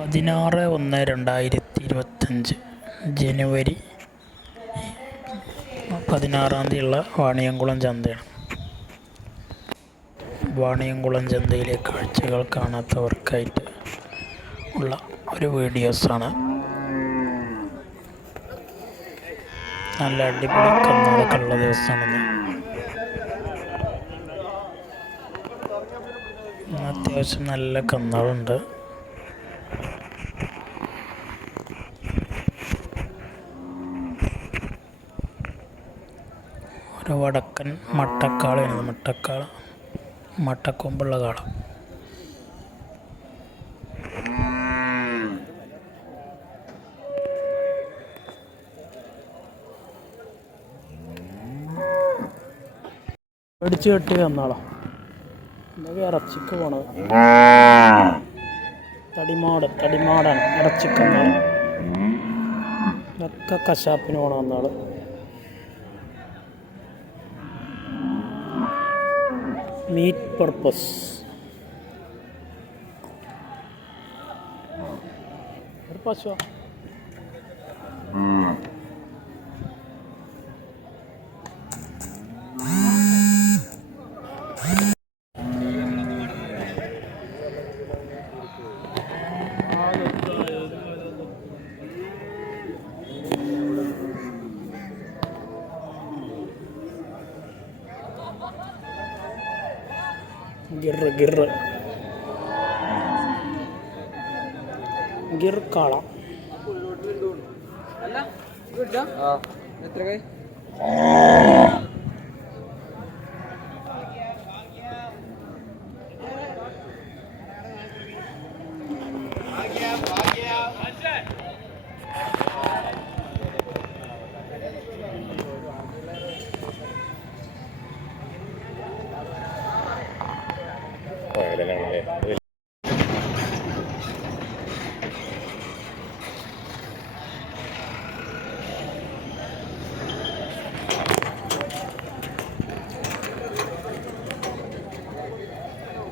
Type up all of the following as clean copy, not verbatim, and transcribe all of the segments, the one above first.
16/1/2025 ജനുവരി 16 വാണിയംകുളം ചന്തയാണ്. വാണിയംകുളം ചന്തയിലെ കാഴ്ചകൾ കാണാത്തവർക്കായിട്ട് ഉള്ള ഒരു വീഡിയോസാണ്. നല്ല അടിപൊളി കന്നുകളൊക്കെ ഉള്ള ദിവസമാണെന്ന്. അത്യാവശ്യം നല്ല കന്നുകളുണ്ട്. ഒരു വടക്കൻ മട്ടക്കാളയാണ്. മട്ടക്കൊമ്പുള്ള കാള. പിടിച്ചു കെട്ടി കന്നാളാ. എന്തൊക്കെ ഇറച്ചിക്ക് പോണത്. തടിമാടാണ് ഇറച്ചിക്കന്നാള്. ഇതൊക്കെ കശാപ്പിന് പോണ കന്നാള്. Meet purpose. ഒരു പശുവാ. ഗിർ കാള.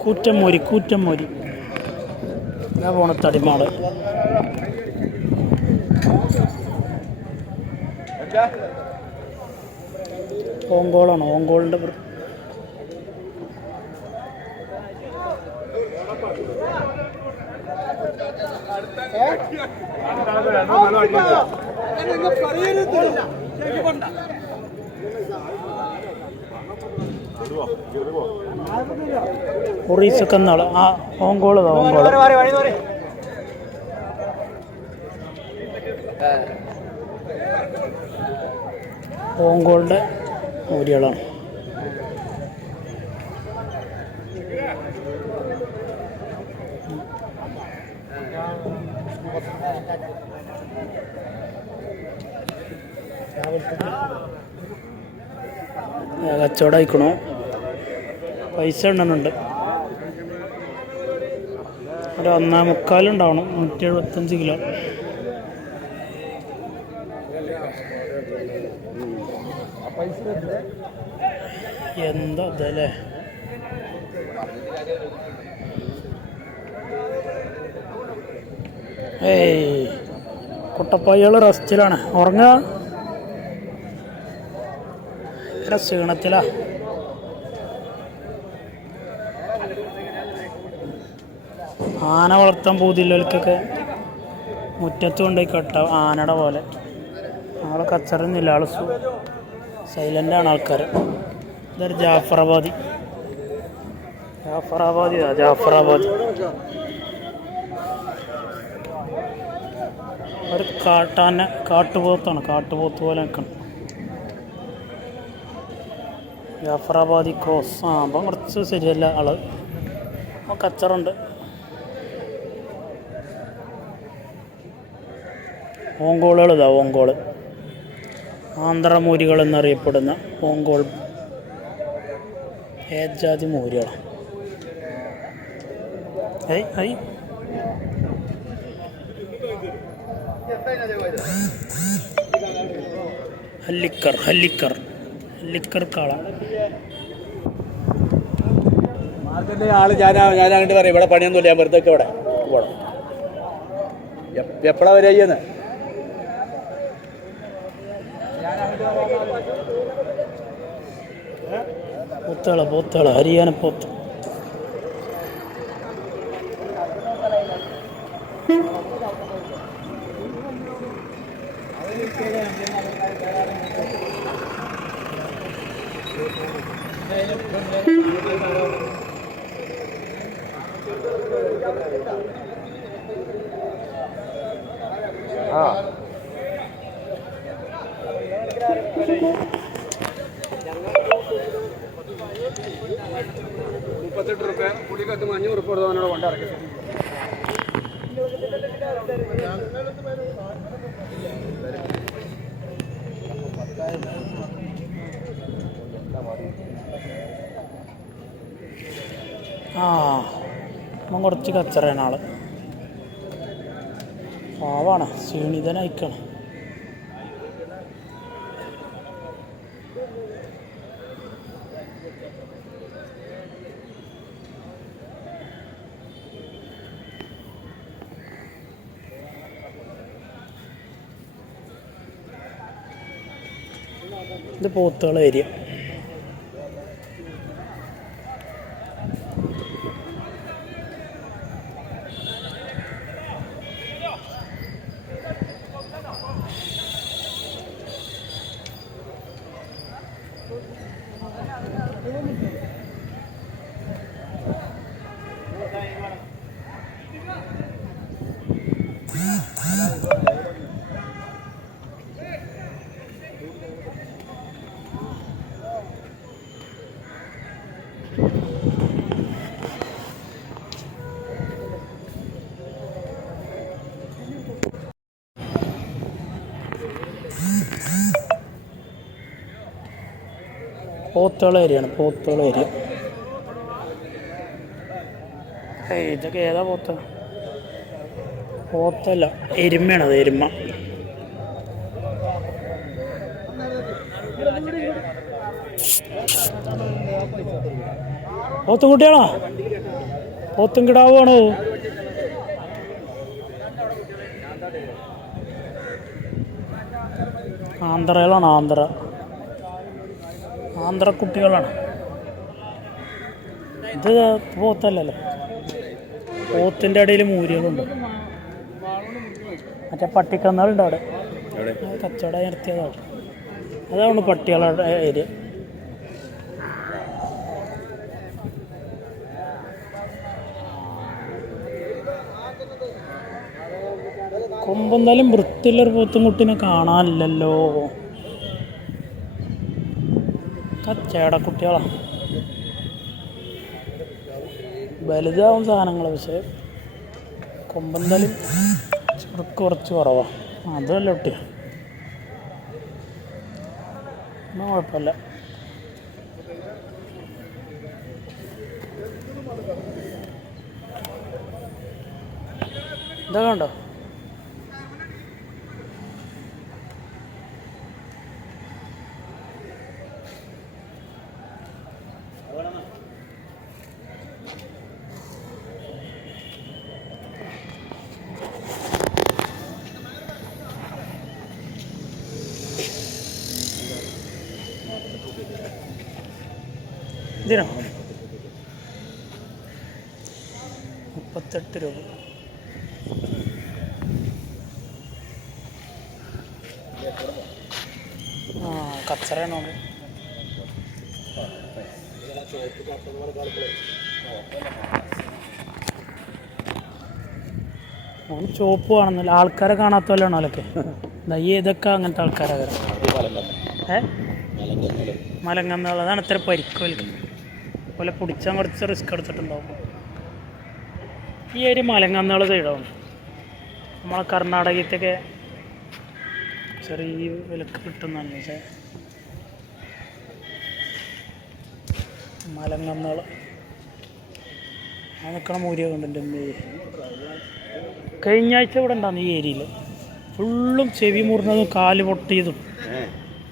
കൂറ്റമോരി ഞാൻ പോണ തടിമാട്. ഓങ്കോളാണ്. ഓങ്കോളിൻ്റെ ഒറീസൊക്കെ എന്നാള്. ആ ഓങ്കോള് ഓങ്കോളിൻ്റെ ഊരികളാണ്. കച്ചവടം അയക്കണോ? പൈസ എണ്ണനുണ്ട്. ഒരു 1.25 ഉണ്ടാവണം. 175 കിലോ. എന്താ അതല്ലേ. കുട്ടപ്പയ്യാൾ റെസ്റ്റിലാണ്. ഉറങ്ങുക. ക്ഷീണത്തിലാ. ആന വളർത്താൻ പൂതില്ലവർക്കൊക്കെ മുറ്റത്ത് കൊണ്ടുപോയി കെട്ട ആനയുടെ പോലെ. ആളെ കച്ചറൊന്നുമില്ല. ആൾ സൈലൻ്റാണ് ആൾക്കാർ. ഇതൊരു ജാഫറാബാദി. ഒരു കാട്ടുപോത്താണ്. കാട്ടുപോത്ത് പോലെ നിൽക്കണം. ജാഫറാബാദി ക്രോസ്. അപ്പം കുറച്ച് ശരിയല്ല ആള്. കച്ചറുണ്ട്. ഓങ്കോളുകൾ. ഓങ്കോള് ആന്ധ്രമൂരികൾ എന്നറിയപ്പെടുന്ന ഓങ്കോൾ ഏജാതി മൂരികളാണ്. ഹല്ലിക്കർ കാള. മാർക്കറ്റിലെ ആള് ഞാൻ അങ്ങോട്ട് പറയും ഇവിടെ പണിയൊന്നുമില്ല, ഞാൻ വെറുതെ ഇവിടെ പോകണം. എപ്പോഴാ വരിക ചെയ്യുന്നത്? പോത്തുകള ഹരിയാന പോത്ത്. ആ 38 റുപ്യ പുള്ളിക്കത്ത് 500 റുപ്യ കൊടുത്തവനോട് കൊണ്ടിറക്കി. അപ്പം കുറച്ച് കച്ചറയാണ് ആള്. പാവാണ്, ക്ഷീണിതനായിക്കാണ്. ഇത് പോത്തുകള ഏരിയ. പോത്തുകള ഏരിയയാണ്, പോത്തുകള ഏരിയ. ഇതൊക്കെ ഏതാ പോത്ത? പോത്തല്ല, എരുമയാണത്, എരുമ. പോത്തും കുട്ടിയാണോ? പോത്തും കിടാവാണോ? ആന്ധ്രയിലാണ്, ആന്ധ്ര കുട്ടികളാണ്. ഇത് പോത്തല്ലല്ലോ, പോത്തിൻ്റെ ഇടയിൽ മൂരികളുണ്ട്. മറ്റേ പട്ടിക്കന്നാളുണ്ട് അവിടെ, കച്ചവടം നിർത്തിയതാണ്. അതാണ് പട്ടികളുടെ ഏരിയ. കൊമ്പെന്തായാലും വൃത്തിയുള്ളൊരു പോത്തും കുട്ടീനെ കാണാനില്ലല്ലോ. കച്ചവട കുട്ടികളാണ്, വലുതാവും സാധനങ്ങൾ. പക്ഷേ കൊമ്പെന്തായാലും കുറച്ച് കുറവാണ്. അതല്ല കുട്ടിയ, ഒന്നും കുഴപ്പമില്ല. ഇതൊക്കെ കണ്ടോ? ഇതിനോ 38 രൂപ. കച്ചറയാണോ? ചോപ്പ് കാണുന്നില്ല, ആൾക്കാരെ കാണാത്ത പോലെയാണോ അതൊക്കെ? ഇതൊക്കെ അങ്ങനത്തെ ആൾക്കാരാണ്. മലങ്കന്നുള്ള അതാണ് ഇത്ര പരിക്കോല് പോലെ പിടിച്ചാൽ കുറച്ച് റിസ്ക് എടുത്തിട്ടുണ്ടാവും. ഈ ഒരു മലങ്കന്നുള്ള സൈഡാണ്. നമ്മളെ കർണാടകത്തൊക്കെ ചെറിയ വിലക്ക് കിട്ടുന്നതാണ്. പക്ഷേ മലങ്കന്നോള ആ നിൽക്കണ മൂരിയൊക്കെ ഉണ്ട് എൻ്റെ കഴിഞ്ഞ ആഴ്ച ഇവിടെ ഉണ്ടാകുന്നു. ഈ ഏരിയയിൽ ഫുള്ളും ചെവി മുറിഞ്ഞതും കാല് പൊട്ടിയതും.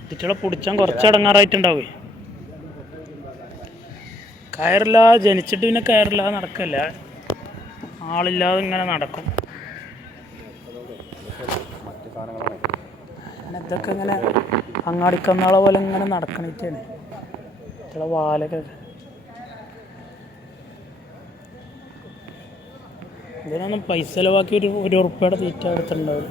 കുട്ടികളെ പിടിച്ചാൽ കുറച്ചടങ്ങാറായിട്ടുണ്ടാവേ. കയറില്ലാതെ ജനിച്ചിട്ട് പിന്നെ കയറില്ലാതെ നടക്കല്ല, ആളില്ലാതെ ഇങ്ങനെ നടക്കും. മറ്റു സാധനങ്ങളാണ്. അങ്ങനെ ഇതൊക്കെ ഇങ്ങനെ അങ്ങാടിക്കന്നാളെ പോലെ ഇങ്ങനെ നടക്കണിട്ടാണ് ചില വാലൊക്കെ. ഇതിനൊന്നും പൈസ ചിലവാക്കി ഒരു ഉറുപ്പയുടെ തീറ്റ എടുത്തിട്ടുണ്ടാവില്ല.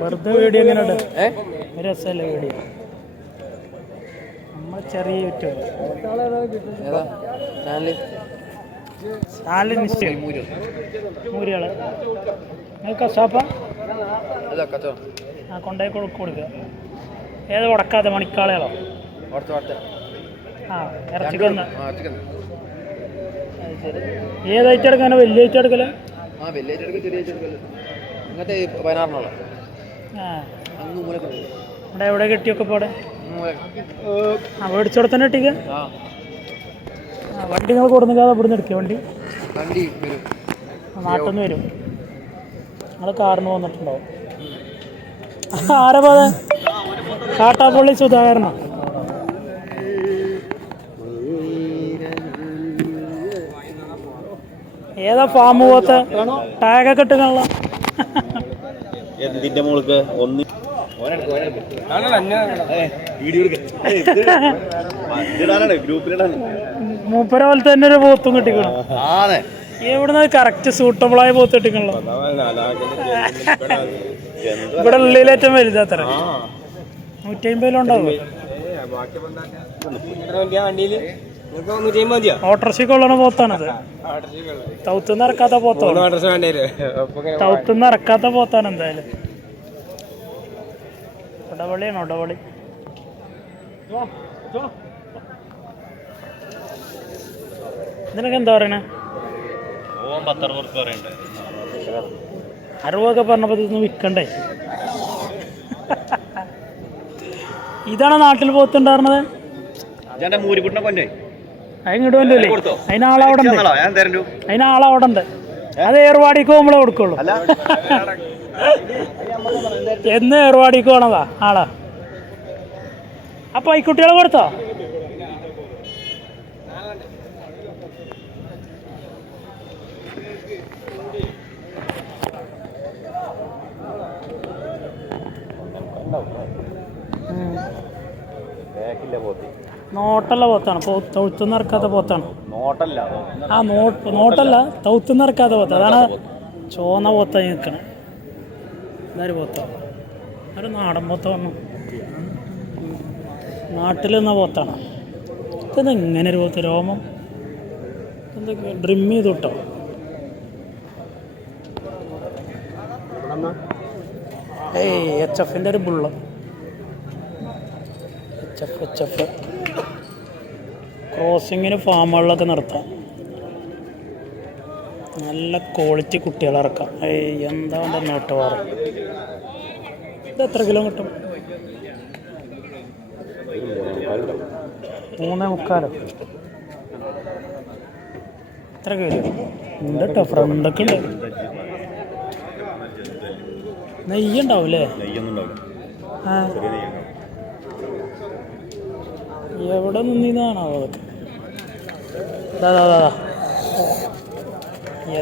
വെറുതെ വീഡിയോ എങ്ങനെ ഉണ്ട്? രസമല്ലേ വീഡിയോ? നമ്മൾ ചെറിയ യൂട്യൂബ് മൂരിയാള് കസാപ്പ ആ കൊണ്ടായി കൊടുക്കുക. ഏത് ഉടക്കാതെ മണിക്കാളയാളോ? ആ ഇറച്ചിക്കൊന്ന്. ശരി. ഏതായിട്ട് എടുക്കാനോ? വലിയ ആയിട്ട് എടുക്കല്? ഇവിടെ എവിടെ കെട്ടിയൊക്കെ പോടെ? ആ മേടിച്ചോടെ തന്നെ കിട്ടിക്ക. വണ്ടി നിങ്ങൾ കൊടുക്കാതെ ഇവിടുന്ന് എടുക്കുക? വണ്ടി നാട്ടിൽ നിന്ന് വരും. നിങ്ങൾ കാറിന് വന്നിട്ടുണ്ടാവും. ആരാ പോതെ? കാട്ടാപ്പള്ളി സുധാകരനോ? ഏതാ ഫാം പോത്തെ? ടാഗൊക്കെ ഇട്ടുള്ള എന്തിന്റെ മോൾക്ക് ഒന്ന് മൂപ്പര പോലെ തന്നെ ഒരു പോത്തും കിട്ടിക്കണം. എവിടുന്ന കറക്റ്റ് സൂട്ടബിളായ പോത്ത് കിട്ടിക്കണല്ലോ. ഇവിടെ ഉള്ളിലേറ്റവും വലുതാത്ര 150 ഉണ്ടാവും. ഓട്ടോറിക്ഷയ്ക്ക് ഉള്ള പോത്താണത്. തൗത്തുനിന്ന് ഇറക്കാത്ത പോത്താണ്. തൗത്തുനിന്ന് ഇറക്കാത്ത പോത്താണ് എന്തായാലും. ഉടവളിയാണ് ഉടവളി. ഇതിനൊക്കെ എന്താ പറയണേ? 60 പറഞ്ഞപ്പോൾ ഇതൊന്നും വിൽക്കണ്ടേ? ഇതാണ് നാട്ടിൽ പോത്തുണ്ടായിരുന്നത്. അതിങ്ങോട്ട് അതിനാളവിടെ ഉണ്ട്. അതിനാളവിടെ ഉണ്ട്. അത് ഏർവാടിക്ക് പോകുമ്പോഴേ കൊടുക്കുള്ളൂ. എന്ന് ഏർവാടിക്ക് പോണതാ ആളാ. അപ്പൊ ഈ കുട്ടികളെ കൊടുത്തോ? നോട്ടല്ല പോത്താണ്. തൊഴുത്തുനിന്ന് ഇറക്കാത്ത പോത്താണ്. ആ നോട്ടല്ല, തൗത്തുനിന്ന് ഇറക്കാത്ത പോത്ത്. അതാണ് ചോന്ന പോത്ത നിൽക്കണേ. ഇതൊരു പോത്ത, ഒരു നാടൻ പോത്ത വന്നു. നാട്ടിൽ നിന്ന പോത്താണ്. ഇതെന്താ ഇങ്ങനെ ഒരു പോത്ത്? രോമം എന്തൊക്കെ ഡ്രിം ചെയ്ത് കിട്ടോ? HF ഒരു ബുള്ള. HF ക്രോസിങ്ങിന് ഫാമുകളിലൊക്കെ നടത്താം. നല്ല ക്വാളിറ്റി കുട്ടികളെ ഇറക്കാം. എന്താ എൻ്റെ നോട്ടവാറ്. ഇത് എത്ര കിലോ കിട്ടും? 3.25. എത്ര കിലോ ഉണ്ട് കേട്ടോ? ഫ്രണ്ടൊക്കെ ഉണ്ട്. നെയ്യുണ്ടാവും അല്ലേ? ആ എവിടെ നിന്നാണോ അതൊക്കെ? അതാ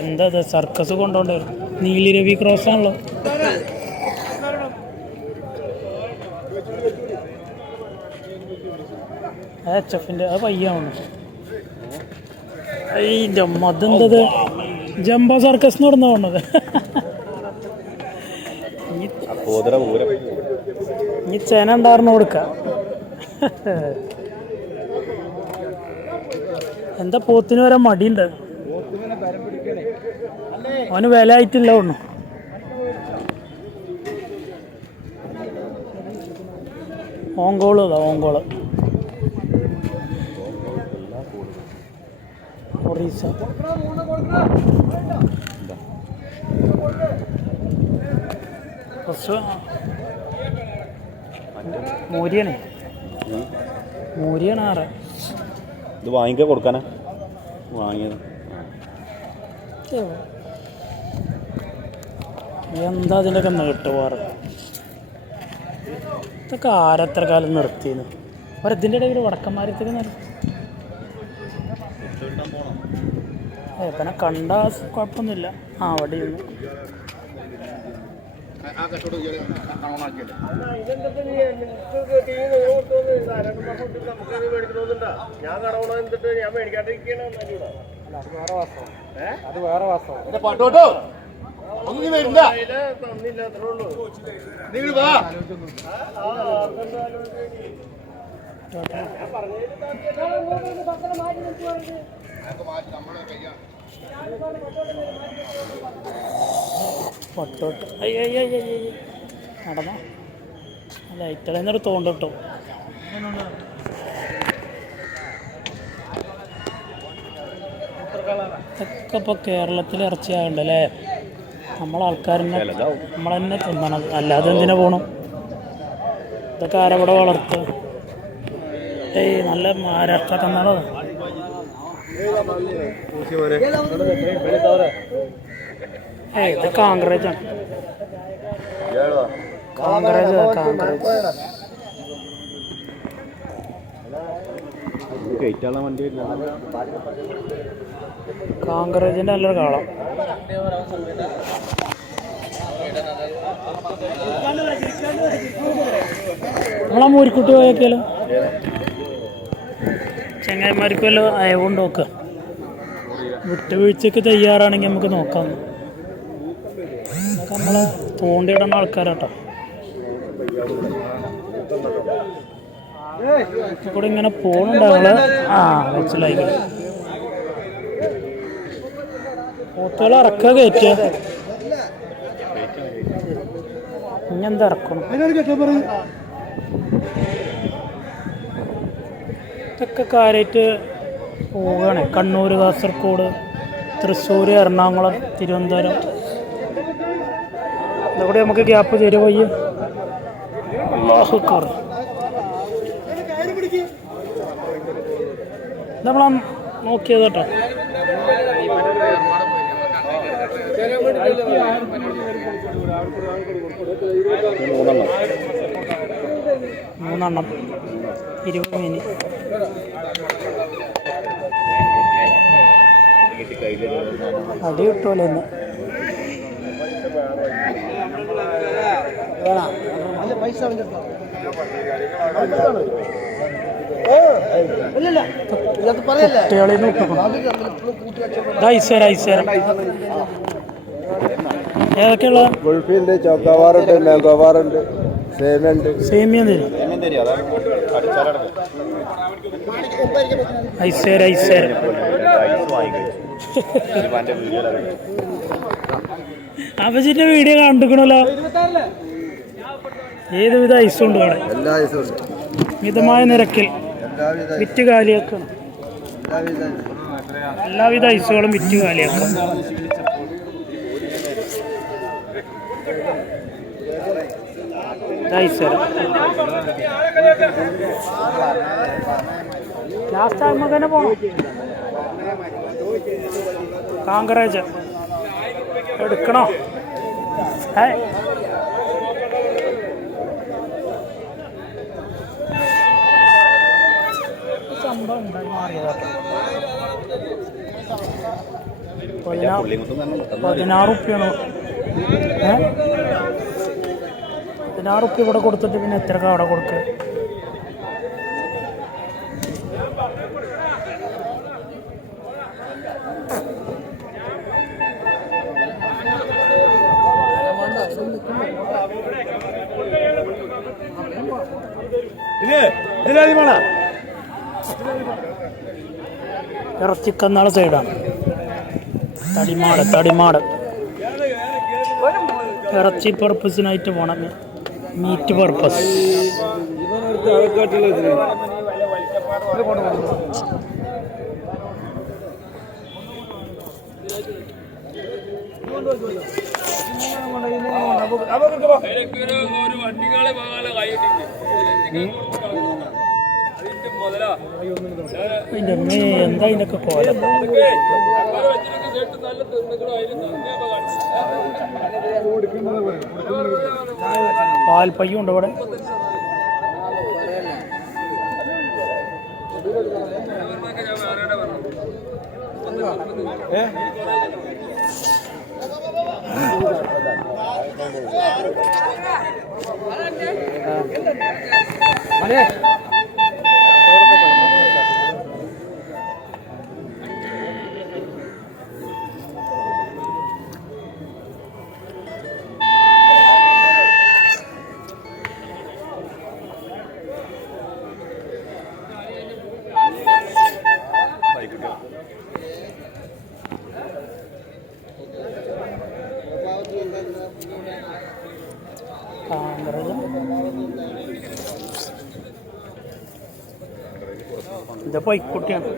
എന്താ സർക്കസ് കൊണ്ടുപോകേണ്ടി വരും. നീലി രവി ക്രോസ് ആണല്ലോ. HF അത് പയ്യാണ്. അതെന്തത് ജംബോ സർക്കസ് എന്ന് പറഞ്ഞ പോണത്. ഇനി ചേന ഉണ്ടായിരുന്നു കൊടുക്ക. എന്താ പോത്തിന് വരെ മടിയുണ്ട്. അവന് വില ആയിട്ടില്ല ഒന്നും. ഓങ്കോള് ഓങ്കോള് ഒറീസ. മൂരിയാണ്. മൂരിയാണ് 6. ഇത് വാങ്ങിക്കാൻ കൊടുക്കാനാ വാങ്ങിയത്. എന്താ അതിൻ്റെയൊക്കെ നീട്ടുപോറ്? ഇതൊക്കെ ആരെത്ര കാലം നിർത്തിയെന്ന് ഒരതിൻ്റെ ഇടയിൽ വടക്കന്മാരത്തേക്ക് നിർത്തി. പിന്നെ കണ്ട കുഴപ്പമൊന്നുമില്ല. ആ അവിടെ ഇരുന്നു. അത് വേറെ വാസം. പൊട്ടോട്ട് നടന്നോ ലൈറ്ററിൽ നിന്നൊരു തോണ്ടിട്ടു. ഇതൊക്കെ ഇപ്പോൾ കേരളത്തിൽ ഇറച്ചിയാകണ്ടല്ലേ? നമ്മളാൾക്കാരെന്നെ നമ്മളെന്നെ തിന്നണത്, അല്ലാതെ എന്തിനാ പോകണം? ഇതൊക്കെ ആരവിടെ വളർത്തുക? നല്ല മഹാരാഷ്ട്ര കന്നഡ. ഇത് കാങ്ക്രേജാണ്. കാങ്ക്രേജ് കാങ്ക്രേജിൻ്റെ നല്ലൊരു കാളം. നമ്മളാ മൂരിക്കുട്ടി പോയേക്കാലോ, ചങ്ങായിമാർക്ക് വല്ല അയവുകൊണ്ട് നോക്കുക. വിട്ടുവീഴ്ചക്ക് തയ്യാറാണെങ്കിൽ നമുക്ക് നോക്കാം. അതൊക്കെ നമ്മൾ തോണ്ടിയിടുന്ന ആൾക്കാരാട്ടോ. കൂടെ ഇങ്ങനെ പോകുന്നുണ്ട് ആ മനസ്സിലായി. പോത്തുകൾ ഇറക്കുക കയറ്റുക, ഇനിയെന്താ ഇറക്കണം? ഇതൊക്കെ കാര്യമായിട്ട് പോവുകയാണ്. കണ്ണൂർ, കാസർഗോഡ്, തൃശ്ശൂർ, എറണാകുളം, തിരുവനന്തപുരം. ഇതോടെ നമുക്ക് ഗ്യാപ്പ് തരുമോ? അല്ലാഹു അക്ബർ. നമ്മളാ നോക്കിയത് കേട്ടോ. മൂന്നെണ്ണം 20 മീൻ. അടി കിട്ടുമല്ലോ ഇന്ന്. കുട്ടികളിൽ നിന്ന് ഏതൊക്കെയുള്ള ചോക്കോവാറുണ്ട്, മാംഗോവാറുണ്ട്, സേമിയുണ്ട്. സേമിയ തരും. ഐസേര അപ്പച്ചിന്റെ വീഡിയോ കണ്ടിക്കണല്ലോ. ഏതുവിധ ഐസും ഉണ്ട് അവിടെ. മിതമായ നിരക്കിൽ വിറ്റ് കാലിയാക്കണം. എല്ലാവിധ ഐസുകളും വിറ്റ് കാലിയാക്കണം. ലാസ്റ്റ് ആകുമ്പോൾ തന്നെ പോണം. കാങ്കറേജ് എടുക്കണോ? സംഭവം ഉണ്ടായി മാറിയതാട്ടോ. 16 റുപ്യാണ്. 16 റുപ്യ ഇവിടെ കൊടുത്തിട്ട് പിന്നെ എത്രക്ക അവിടെ കൊടുക്കുക? ഇറച്ചിക്കന്നാളെ സൈഡാണ്. തടിമാട് ഇറച്ചി പർപ്പസിനായിട്ട് പോണം. Meat purpose. അതിൻ്റെ അമ്മേ എന്താ ഇതിൻ്റെയൊക്കെ കോലം. പാൽപ്പയ്യും ഉണ്ട് ഇവിടെ. ഇത് പൈക്കുട്ടിയാണ്.